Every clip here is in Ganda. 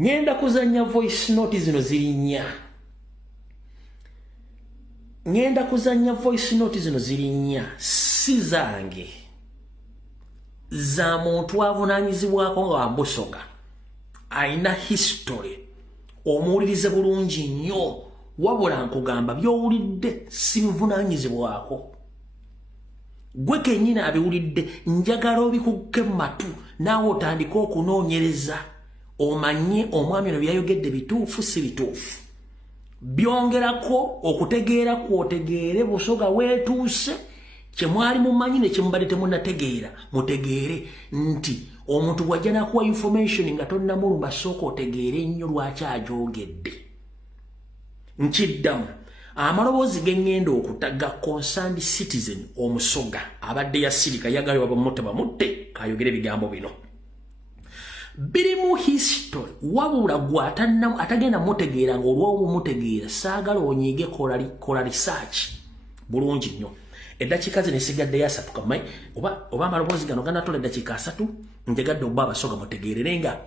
ngenda kuzanya voice note zino ziri 4 si zange za muntu avunanyizibwako nga Busoga aina history omuwulirize bulungi nnyo wabula nkugamba byowulidde si bivunanyizibwako gwe kennyini abiwulidde njagala obikukke matu naawe otandika okunoonyereza omanye omwami ono byayogedde bituufu si bituufu byongerako okutegeera kwotegeere Busoga weetuuse kyemwali mumanyi ne kyemubadde temunnategeera mutegeere nti omuntu bw'ajja nakuwa information nga tonnamulumba sooka otegeere nnyo lwaki agyogedde nkiddamu amaloboozi gengenda okutaga concerned citizen omusoga abadde yasirika yagala bamutte bamutte kayogere ebigambo bino biri mu history wabula gwe atagenda mutegeera ng'olwobu mutegeera saagala onyiige kola research bulungi nnyo eddakiika zino esigaddeyo 3 kamai oba amaloboozi gano ganatola eddakiika 3 ntegadde oba Abasoga mutegeerere nga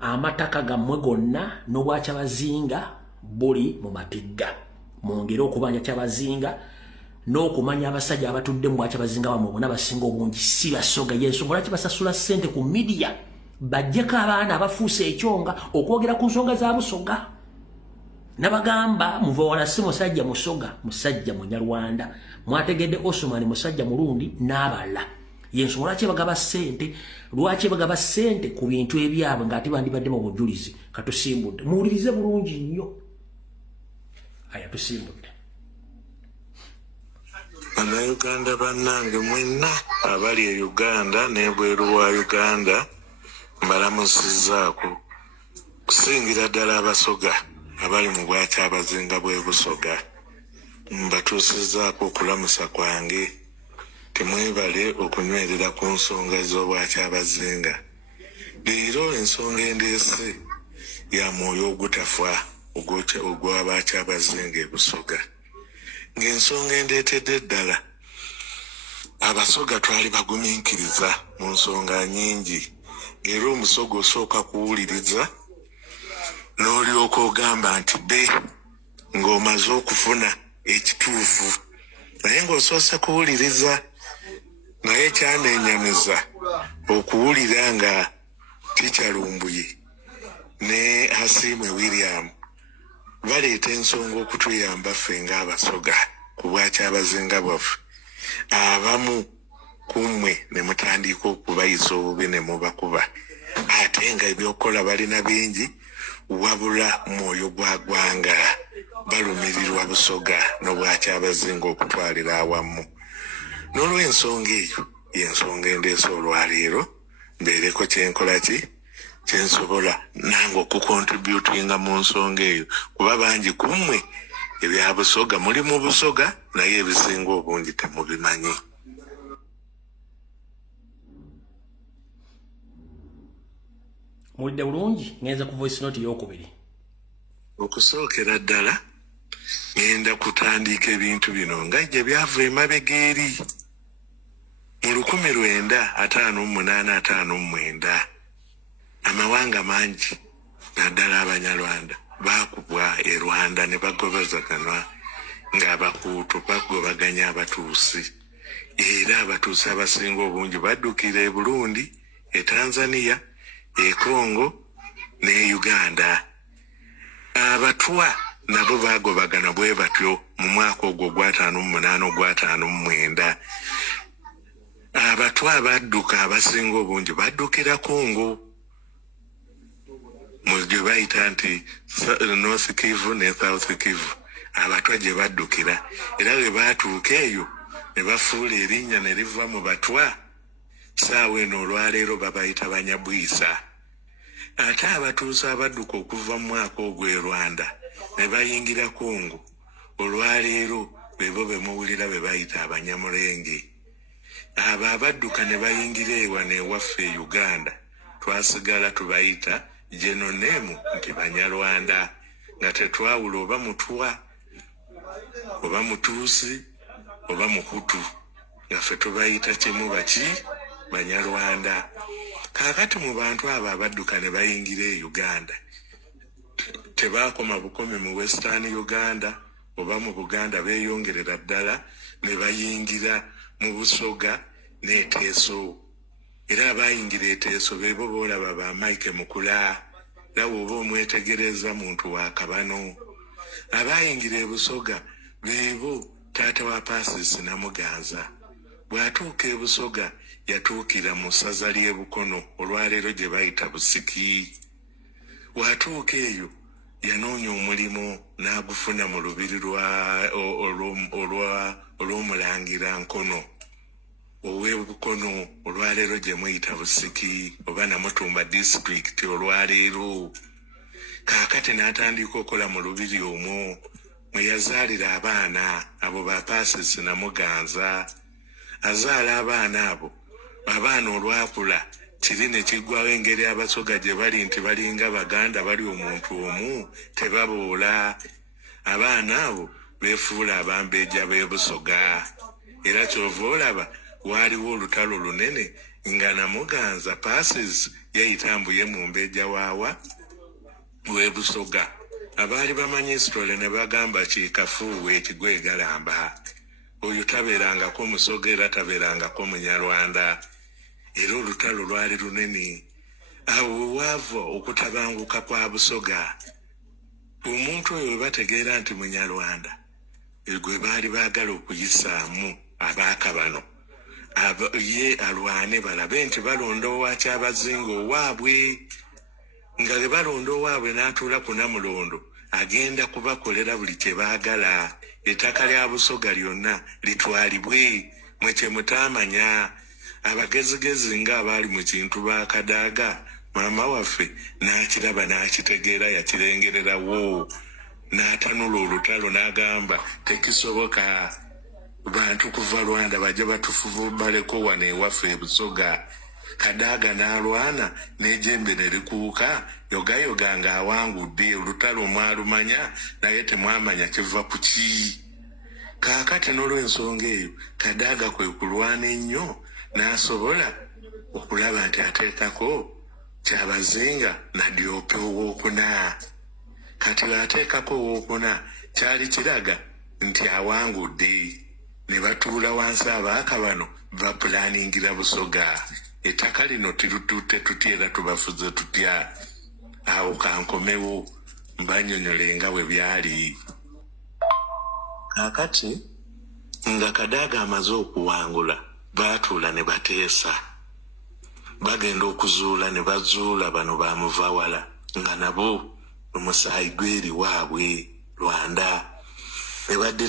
amataka gammwe gonna n'obwakyabazinga buli mu matigga mwongere okubanja kyabazinga n'okumanya abasajja abatudde mu bwakyabazinga bamwe bonna basinga obungi si Basoga y'ensonga lwaki basasula ssente ku media bajjeko abaana abafuuse ekyonga okwogera ku nsonga za Busoga nabagamba muva wala si musajja Musoga musajja Munyarwanda mwategedde Osman musajja Murundi n'abala y'ensonga lwaki bagaba ssente ku bintu ebyabwe ng'ate bandibadde mu bujulizi katusimbudde muwulirize bulungi nnyo aya tusimbudde Bannayuganda bannange mwenna abali e Uganda n'ebweru wa Uganda mbalamusizzaako kusingira ddala Abasoga abali mu bwakyabazinga bw'e Busoga mbatuusizzaako okulamusa kwange temwebale okunywerera ku nsonga z'obwakyabazinga leero ensonga endeese ya mwoyo ogutafa ogw'abakyabazinga e Busoga ng'ensonga endeetedde ddala Abasoga twali bagumiikiriza mu nsonga nnyingi ng'era Omusoga osooka kuwuliriza n'olyoka ogamba nti be ng'omaze okufuna ekituufu naye ng'osoose kuwuliriza naye kyaneenyamiza okuwulira nga Ticha Lumbuye ne Hasiimwe William baleeta ensonga okutuyamba ffe ng'Abasoga ku bwakyabazinga bwaffe abamu kummwe ne mutandika okubayisa obubi ne mubakuba ate nga ebyokukola balina bingi wabula mwoyo gwa ggwanga balumirirwa Busoga n'obwakyabazinga okutwalira awamu n'olw'ensonga eyo y'ensonga endeese olwaleero mbeereko kyenkola ki kyensobola nange okukontributinga mu nsonga eyo kuba bangi kummwe ebya Busoga muli mu Busoga naye ebisinga obungi temubimanyi. Mulidde bulungi ngenza ku voice note y'okubiri. Okusookera ddala ngenda kutandika ebintu bino nga gye byava emabega eri mu 1958 amawanga mangi naddala Abanyarwanda baakubwa e Rwanda ne bagobazaganwa ng'abakuutu bagobaganya Abatuusi era Abatuusi abasinga obungi baddukira e Burundi, e Tanzania, e Congo ne Uganda. Abatwa nabo bagobagana bwe batyo mu mwaka ogwo gwa 58-59. Abatwa badduka abasinga obungi baddukira Congo mu gye bayita nti North Kivu ne South Kivu. Abatwa gye baddukira era bwe baatuuka eyo ne bafuula erinnya ne liva mu Batwa. Saawa eno olwaleero babayita Banyabwisa. Ate Abatuusi abadduka okuva mu mwaka ogwo e Rwanda ne bayingira Congo olwaleero bebo be muwulira be bayita Abanyamulenge. Abo abadduka ne bayingira ewana ewaffe e Uganda twasigala tubayita Genonemu nti Banyarwanda nga tetwawula oba Mutwa oba Mutuusi oba Muhutu nga ffe tubayita kimu baki Banyarwanda. Kaakati mu bantu abo abadduka ne bayingira e Uganda tebaakoma bukomi mu Western Uganda oba mu Buganda beeyongerera ddala ne bayingira mu Busoga n'eteeso. Era abayingira eteeso beebo boolaba ba Mike Mukula lawo oba omwetegereza muntu wa Kabano. Abayingira e Busoga beebo taata wa Pasis Namuganza. Bw'atuuka e Busoga yatuukira mu ssaza ly'e Bukono olwaleero gye bayita Busiki. Bw'atuuka eyo yanoonya omulimu n'agufuna mu lubiri olw'omulangira Nkono ow'e Bukono olwaleero gye muyita Busiki oba Namutumba district olwaleero. Kaakati n'atandika okola mu lubiri omwo mwe yazaalira abaana abo ba Pasis Namuganza. Azaala abaana abo, abaana olwakula kiri ne kiggwawo engeri Abasoga gye bali nti balinga Baganda bali omuntu omu tebaboola. Abaana abo beefuula abambeeja b'e Busoga. Era kyova olaba waaliwo olutalo lunene nga Namuganza Pasis yayitambuye mu mbeeja waawa w'e Busoga. Abaali bamanyi sitole ne bagamba kikafuuwe ekigwegalamba. Oyo tabeerangako Musoga era tabeerangako Munyarwanda. Era olutalo lwali lunene. Awo waava okutabanguka kwa Busoga. Omuntu oyo bategeera nti Munyarwanda gwe baali baagala okuyisaamu Abaakabano ye alwane balabe nti balonda owakyabazinga owaabwe. Nga bwe balonda owaabwe n'atuula ku Namulondo agenda kubakolera buli kye baagala. Ettaka lya Busoga lyonna litwalibwe mwe kye mutaamanya. Abagezigezi ng'abaali mu kintu ba Kadaaga maama waffe n'akiraba n'akitegeera yakirengererawo n'atanula olutalo n'agamba tekisoboka bantu kuva Rwanda bajja batufubaleko wano ewaffe e Busoga. Kadaaga n'alwana n'ejjembe ne likuuka yogayoga ng'awangudde. Olutalo mwalumanya naye temwamanya kiva ku ki. Kaakati n'olw'ensonga eyo Kadaaga kwe kulwana ennyo n'asobola okulaba nti ateekako Kyabazinga Nadyope owookuna. Kati bw'ateekako owookuna kyali kiraga nti awangudde. Ne batuula wansi Abaakabano bapulaaningira Busoga. Ettaka lino tirututte tutya era tubafuze tutya. Awo kankomewo mbanyonyole nga bwe byali. Kaakati nga Kadaaga amaze okuwangula baatuula ne bateesa. Bagenda okuzuula ne bazuula bano baamuvawala nga nabo omusaayi gweri waabwe Lwanda.